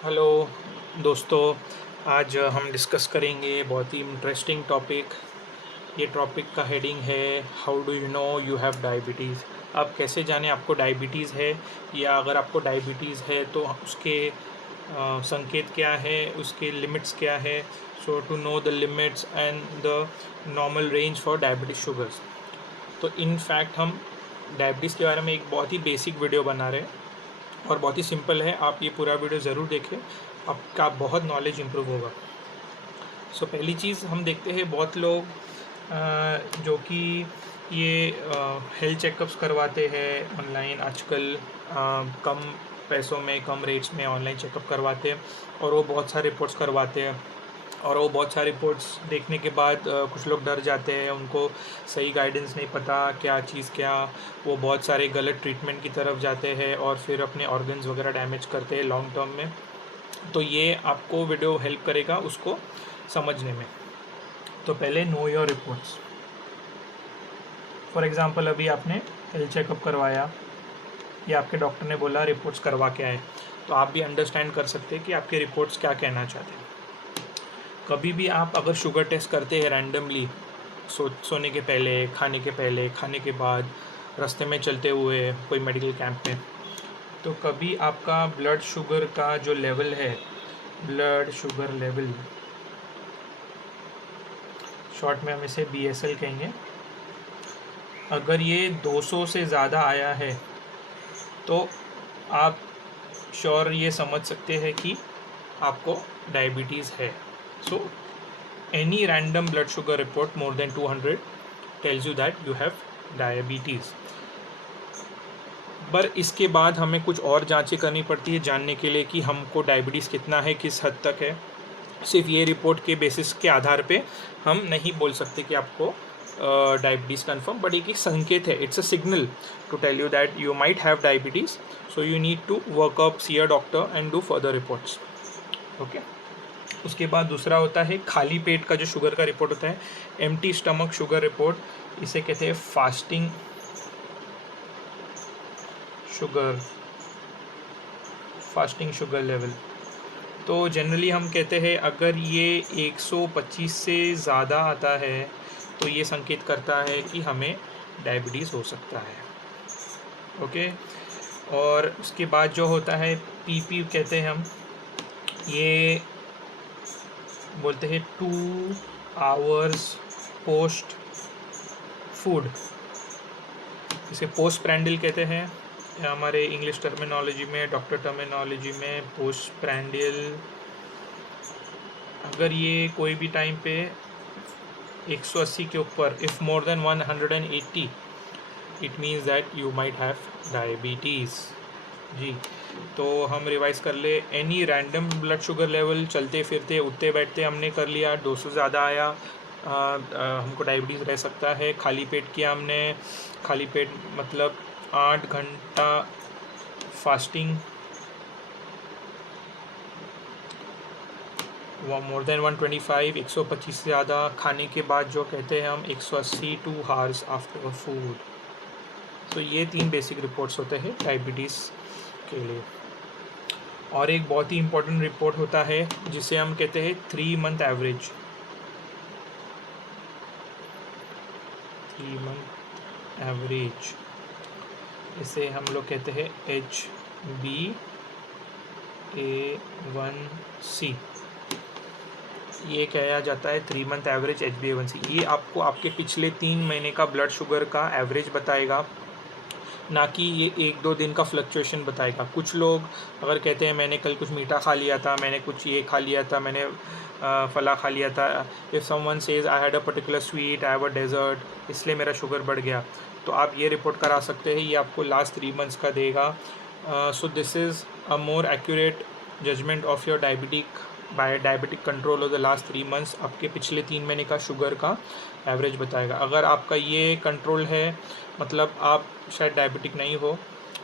Hello दोस्तों। आज हम डिस्कस करेंगे बहुत ही इंटरेस्टिंग टॉपिक। ये टॉपिक का हेडिंग है how do you know you have diabetes. आप कैसे जानें आपको डायबिटीज़ है, या अगर आपको डायबिटीज़ है तो उसके संकेत क्या है, उसके लिमिट्स क्या है। So to know the limits and the normal range for diabetes sugars. तो इन फैक्ट हम डायबिटीज़ के बारे में एक बहुत ही बेसिक वीडियो बना रहे हैं और बहुत ही सिंपल है। आप ये पूरा वीडियो ज़रूर देखें, आपका बहुत नॉलेज इम्प्रूव होगा। सो पहली चीज़ हम देखते हैं, बहुत लोग जो कि ये हेल्थ चेकअप्स करवाते हैं ऑनलाइन आजकल, कम पैसों में कम रेट्स में ऑनलाइन चेकअप करवाते हैं और वो बहुत सारे रिपोर्ट्स करवाते हैं। और वो बहुत सारी रिपोर्ट्स देखने के बाद कुछ लोग डर जाते हैं, उनको सही गाइडेंस नहीं पता क्या चीज़ क्या, वो बहुत सारे गलत ट्रीटमेंट की तरफ जाते हैं और फिर अपने ऑर्गन्स वगैरह डैमेज करते हैं लॉन्ग टर्म में। तो ये आपको वीडियो हेल्प करेगा उसको समझने में। तो पहले know your reports. For example अभी आपने हेल्थ चेकअप करवाया या आपके डॉक्टर ने बोला रिपोर्ट्स करवा के आए, तो आप भी अंडरस्टैंड कर सकते हैं कि आपके रिपोर्ट्स क्या कहना चाहते हैं। कभी भी आप अगर शुगर टेस्ट करते हैं रैंडमली, सोने के पहले, खाने के बाद, रास्ते में चलते हुए, कोई मेडिकल कैंप में, तो कभी आपका ब्लड शुगर का जो लेवल है, ब्लड शुगर लेवल, शॉर्ट में हम इसे BSL कहेंगे, अगर ये 200 से ज़्यादा आया है तो आप श्योर ये समझ सकते हैं कि आपको डायबिटीज़ है। So any random blood sugar report more than 200 tells you that you have diabetes। पर इसके बाद हमें कुछ और जांचें करनी पड़ती है जानने के लिए कि हमको डायबिटीज़ कितना है, किस हद तक है। सिर्फ ये रिपोर्ट के बेसिस के आधार पे हम नहीं बोल सकते कि आपको डायबिटीज़ कन्फर्म, बट एक संकेत है, it's a signal to tell you that you might have diabetes. So you need to work up, see a doctor and do further reports. Okay. उसके बाद दूसरा होता है खाली पेट का जो शुगर का रिपोर्ट होता है, एम्प्टी स्टमक शुगर रिपोर्ट। इसे कहते हैं फास्टिंग शुगर लेवल। तो जनरली हम कहते हैं अगर ये 125 से ज़्यादा आता है तो ये संकेत करता है कि हमें डायबिटीज़ हो सकता है। ओके। और उसके बाद जो होता है PP कहते हैं हम, ये बोलते हैं 2 आवर्स पोस्ट फूड, इसे पोस्ट प्रैंडिल कहते हैं हमारे इंग्लिश टर्मिनोलॉजी में, डॉक्टर टर्मिनोलॉजी में पोस्ट प्रैंडिल। अगर ये कोई भी टाइम पे 180 के ऊपर, if more than 180, it means that you might have diabetes. जी, तो हम रिवाइज़ कर ले। Any random blood sugar level, चलते फिरते उठते बैठते हमने कर लिया, 200 ज़्यादा आया, हमको डायबिटीज़ रह सकता है। खाली पेट किया हमने, खाली पेट मतलब 8 घंटा फास्टिंग, मोर देन 125, 125 से ज़्यादा, खाने के बाद जो कहते हैं हम 180, 2 आवर्स आफ्टर फूड। तो ये 3 बेसिक रिपोर्ट्स होते हैं डायबिटीज़ के लिए। और एक बहुत ही इम्पोर्टेंट रिपोर्ट होता है जिसे हम कहते हैं 3 मंथ एवरेज। 3 मंथ एवरेज, इसे हम लोग कहते हैं HbA1c। ये कहा जाता है 3 मंथ एवरेज HbA1c। ये आपको आपके पिछले 3 महीने का ब्लड शुगर का एवरेज बताएगा, ना कि ये 1-2 दिन का फ्लक्चुएशन बताएगा। कुछ लोग अगर कहते हैं मैंने कल कुछ मीठा खा लिया था, मैंने कुछ ये खा लिया था, मैंने फला खा लिया था, if someone says I had a particular sweet, I have a dessert, इसलिए मेरा शुगर बढ़ गया, तो आप ये रिपोर्ट करा सकते हैं। ये आपको लास्ट 3 मंथ्स का देगा। So this is a more accurate judgement of your diabetic control of the last 3 months. आपके पिछले 3 महीने का शुगर का एवरेज बताएगा। अगर आपका ये कंट्रोल है, मतलब आप शायद डायबिटिक नहीं हो,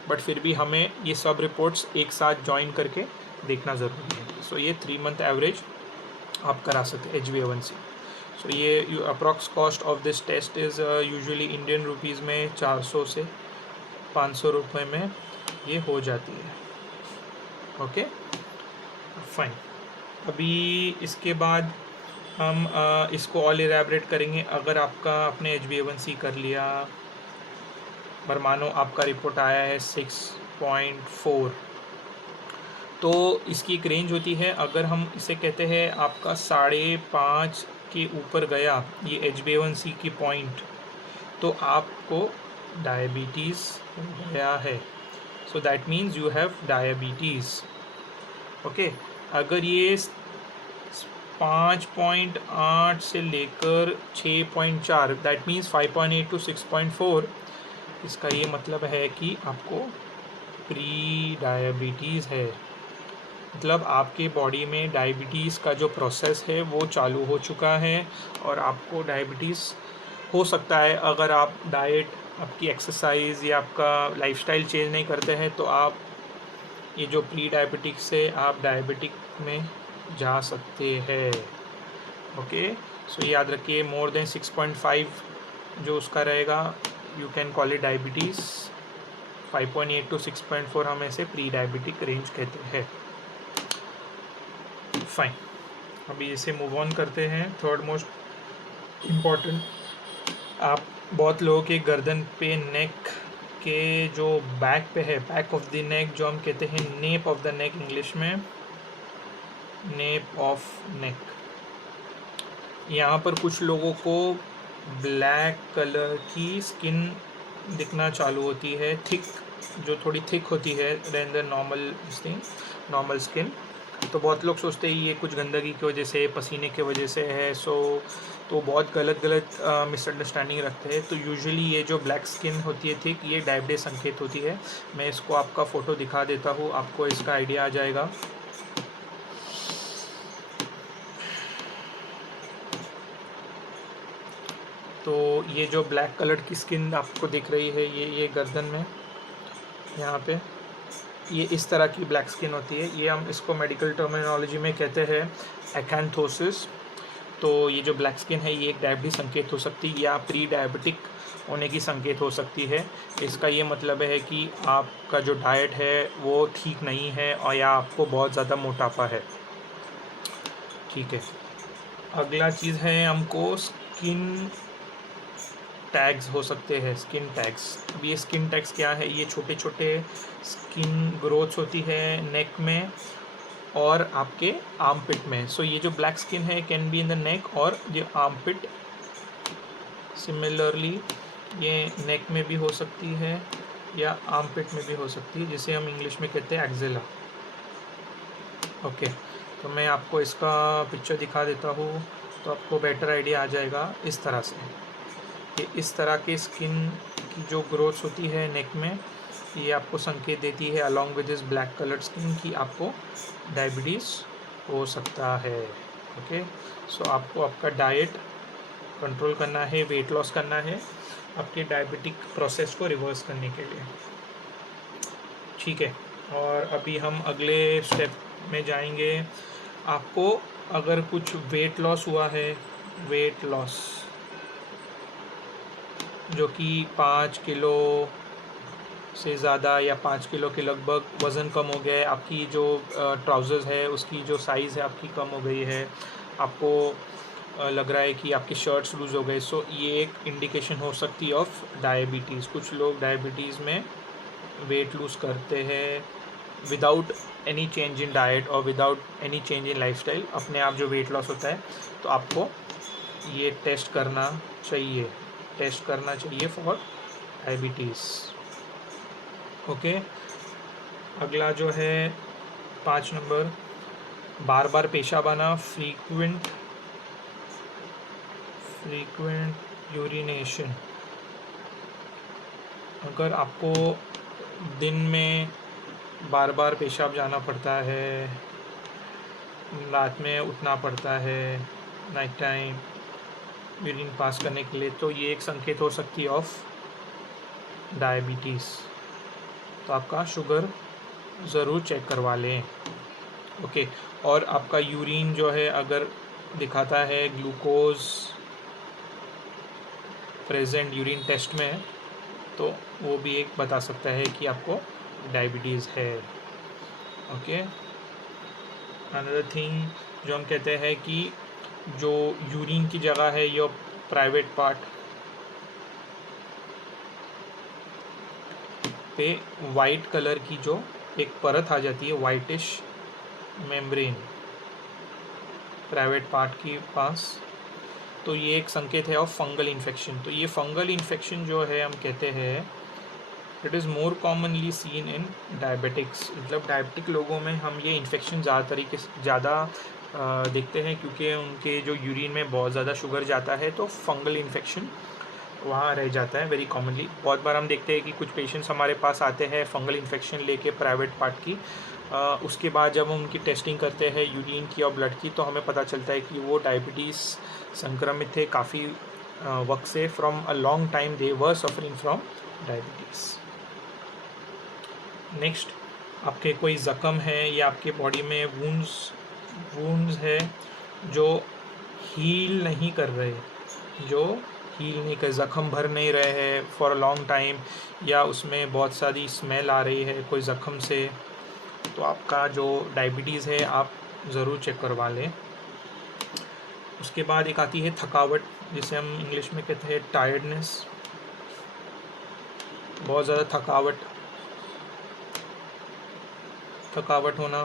बट फिर भी हमें ये सब रिपोर्ट्स एक साथ जॉइन करके देखना ज़रूरी है। सो ये 3 मंथ एवरेज आप करा सकते HbA1c। सो ये approx cost of this test is usually Indian rupees में 400 से 500 रुपये में ये हो जाती है। ओके। फाइन। अभी इसके बाद हम इसको और इलैबोरेट करेंगे। अगर आपने HbA1c कर लिया, पर मानो आपका रिपोर्ट आया है 6.4, तो इसकी एक रेंज होती है। अगर हम इसे कहते हैं आपका 5.5 के ऊपर गया ये HbA1c की पॉइंट, तो आपको डायबिटीज़ हो गया है। So that means you have diabetes. Okay, अगर ये 5.8 से लेकर 6.4, दैट मीन्स 5.8 टू 6.4, इसका ये मतलब है कि आपको प्री डायबिटीज़ है। मतलब आपके बॉडी में डायबिटीज़ का जो प्रोसेस है वो चालू हो चुका है और आपको डायबिटीज़ हो सकता है। अगर आप डाइट, आपकी एक्सरसाइज या आपका लाइफस्टाइल चेंज नहीं करते हैं तो आप ये जो प्री डायबिटिक से आप डायबिटिक में जा सकते हैं। ओके, सो याद रखिए, मोर देन 6.5 जो उसका रहेगा, you can call it diabetes. 5.8 to 6.4 हम ऐसे प्री डायबिटिक रेंज कहते हैं। फाइन, अभी इसे मूव ऑन करते हैं। थर्ड मोस्ट इम्पॉर्टेंट, आप बहुत लोगों के गर्दन पे, नेक के जो बैक पे है, बैक ऑफ द नेक, जो हम कहते हैं nap of the neck English में, नेप ऑफ नेक, यहाँ पर कुछ लोगों को ब्लैक कलर की स्किन दिखना चालू होती है, थिक, जो थोड़ी थिक होती है देन द नॉर्मल स्किन। तो बहुत लोग सोचते हैं ये कुछ गंदगी की वजह से, पसीने की वजह से है। तो बहुत गलत मिसअंडरस्टैंडिंग रखते हैं। तो यूजुअली ये जो ब्लैक स्किन होती है थिक, ये डायबिटीज संकेत होती है। मैं इसको आपका फ़ोटो दिखा देता हूँ, आपको इसका आइडिया आ जाएगा। तो ये जो ब्लैक कलर की स्किन आपको दिख रही है, ये गर्दन में यहाँ पे, ये इस तरह की ब्लैक स्किन होती है। ये हम इसको मेडिकल टर्मिनोलॉजी में कहते हैं एक्ैंथोसिस। तो ये जो ब्लैक स्किन है ये एक डायबिटीज संकेत हो सकती है या प्री डायबिटिक होने की संकेत हो सकती है। इसका ये मतलब है कि आपका जो डाइट है वो ठीक नहीं है और या आपको बहुत ज़्यादा मोटापा है। ठीक है, अगला चीज़ है हमको स्किन टैग्स हो सकते हैं। स्किन टैग्स, अब ये स्किन टैग्स क्या है? ये छोटे छोटे स्किन ग्रोथ्स होती है नेक में और आपके आर्मपिट में। सो ये जो ब्लैक स्किन है can be in the neck और ये आर्मपिट। सिमिलरली ये नेक में भी हो सकती है या आर्मपिट में भी हो सकती है, जिसे हम इंग्लिश में कहते हैं एक्जिला। ओके, तो मैं आपको इसका पिक्चर दिखा देता हूँ तो आपको बेटर आइडिया आ जाएगा। इस तरह से, कि इस तरह के स्किन की जो ग्रोथ होती है नेक में, ये आपको संकेत देती है along with this black coloured skin कि आपको डायबिटीज़ हो सकता है। ओके, सो आपको आपका डाइट कंट्रोल करना है, वेट लॉस करना है आपके डायबिटिक प्रोसेस को रिवर्स करने के लिए। ठीक है, और अभी हम अगले स्टेप में जाएंगे। आपको अगर कुछ वेट लॉस हुआ है, वेट लॉस जो कि 5 किलो से ज़्यादा या 5 किलो के लगभग वज़न कम हो गया है, आपकी जो ट्राउज़र्स है उसकी जो साइज़ है आपकी कम हो गई है, आपको लग रहा है कि आपकी शर्ट्स लूज़ हो गए, सो ये एक इंडिकेशन हो सकती है ऑफ डायबिटीज़। कुछ लोग डायबिटीज़ में वेट लूज़ करते हैं without any change in diet और without any change in lifestyle, अपने आप जो वेट लॉस होता है। तो आपको ये टेस्ट करना चाहिए फॉर डायबिटीज़। ओके, अगला जो है 5 नंबर, बार बार पेशाब आना, फ्रीक्वेंट यूरिनेशन। अगर आपको दिन में बार बार पेशाब जाना पड़ता है, रात में उठना पड़ता है, नाइट टाइम यूरिन पास करने के लिए, तो ये एक संकेत हो सकती है ऑफ डायबिटीज़। तो आपका शुगर ज़रूर चेक करवा लें। ओके, और आपका यूरिन जो है अगर दिखाता है ग्लूकोज प्रेजेंट यूरिन टेस्ट में, तो वो भी एक बता सकता है कि आपको डायबिटीज़ है। ओके, अनदर थिंग जो हम कहते हैं कि जो यूरिन की जगह है योर प्राइवेट पार्ट पे वाइट कलर की जो एक परत आ जाती है, वाइटिश मेम्ब्रेन प्राइवेट पार्ट के पास, तो ये एक संकेत है ऑफ फंगल इन्फेक्शन। तो ये फंगल इन्फेक्शन जो है हम कहते हैं it is more commonly seen in diabetics, मतलब डायबिटिक लोगों में हम ये इन्फेक्शन ज़्यादा देखते हैं क्योंकि उनके जो यूरिन में बहुत ज़्यादा शुगर जाता है, तो फंगल इन्फेक्शन वहाँ रह जाता है वेरी कॉमनली। बहुत बार हम देखते हैं कि कुछ पेशेंट्स हमारे पास आते हैं फंगल इन्फेक्शन लेके प्राइवेट पार्ट की, उसके बाद जब हम उनकी टेस्टिंग करते हैं यूरिन की और ब्लड की, तो हमें पता चलता है कि वो डायबिटीज़ संक्रमित थे काफ़ी वक्त से, from a long time they were suffering from diabetes. Next, आपके कोई ज़ख़म है या आपके बॉडी में वूंड्स है जो हील नहीं कर रहे, ज़ख़म भर नहीं रहे हैं फॉर अ लॉन्ग टाइम, या उसमें बहुत सारी स्मेल आ रही है कोई ज़ख़म से, तो आपका जो डायबिटीज़ है आप ज़रूर चेक करवा लें। उसके बाद एक आती है थकावट, जिसे हम इंग्लिश में कहते हैं टायर्डनेस, बहुत ज़्यादा थकावट होना,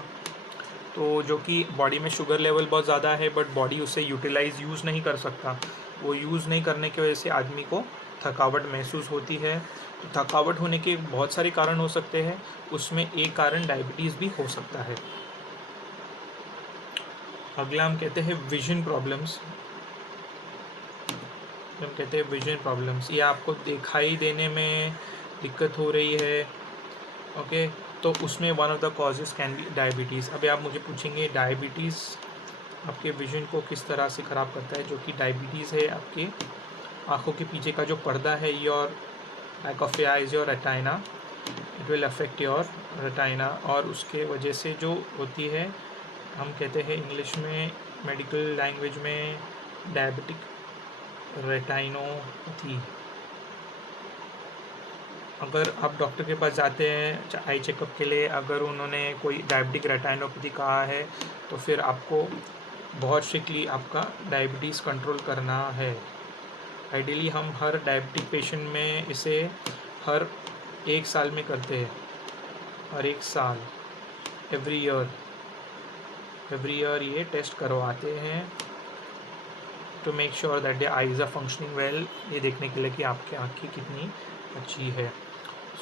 तो जो कि बॉडी में शुगर लेवल बहुत ज़्यादा है बट बॉडी उसे यूज़ नहीं कर सकता, वो यूज़ नहीं करने की वजह से आदमी को थकावट महसूस होती है। तो थकावट होने के बहुत सारे कारण हो सकते हैं, उसमें एक कारण डायबिटीज़ भी हो सकता है। अगला हम कहते हैं विजन प्रॉब्लम्स, या आपको दिखाई देने में दिक्कत हो रही है, ओके, तो उसमें one of the causes can be diabetes. अभी आप मुझे पूछेंगे डायबिटीज़ आपके विजन को किस तरह से ख़राब करता है। जो कि डायबिटीज़ है आपके आँखों के पीछे का जो पर्दा है, your back of your eyes, your retina, it will affect your retina, और उसके वजह से जो होती है हम कहते हैं इंग्लिश में मेडिकल लैंग्वेज में डायबिटिक रेटाइनोपैथी। अगर आप डॉक्टर के पास जाते हैं आई चेकअप के लिए, अगर उन्होंने कोई डायबिटिक रेटाइनोपैथी कहा है, तो फिर आपको बहुत स्ट्रिक्टली आपका डायबिटीज़ कंट्रोल करना है। आइडियली हम हर डायबिटिक पेशेंट में इसे हर 1 साल में करते हैं, हर 1 साल, एवरी ईयर ये टेस्ट करवाते हैं to make sure that the eyes are functioning well, ये देखने के लिए कि आपकी आँखें कितनी अच्छी है।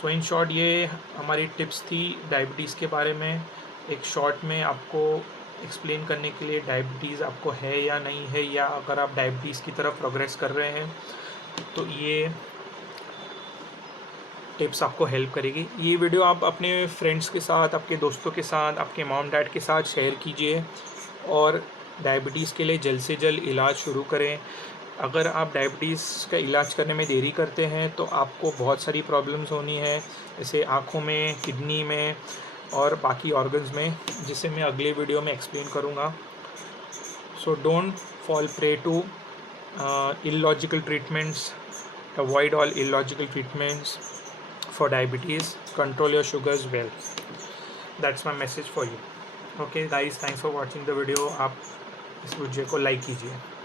सो इन शॉर्ट ये हमारी टिप्स थी डायबिटीज़ के बारे में, एक शॉर्ट में आपको एक्सप्लेन करने के लिए डायबिटीज़ आपको है या नहीं है, या अगर आप डायबिटीज़ की तरफ प्रोग्रेस कर रहे हैं तो ये टिप्स आपको हेल्प करेगी। ये वीडियो आप अपने फ्रेंड्स के साथ, आपके दोस्तों के साथ, आपके मॉम डैड के साथ शेयर कीजिए और डायबिटीज़ के लिए जल्द से जल्द इलाज शुरू करें। अगर आप डायबिटीज़ का इलाज करने में देरी करते हैं तो आपको बहुत सारी प्रॉब्लम्स होनी है, जैसे आँखों में, किडनी में और बाकी ऑर्गन्स में, जिसे मैं अगले वीडियो में एक्सप्लेन करूँगा। So don't fall prey to illogical treatments, avoid all illogical treatments for diabetes, control your sugars well. That's my message for you. Okay guys, thanks for watching the video. आप इस video को like कीजिए।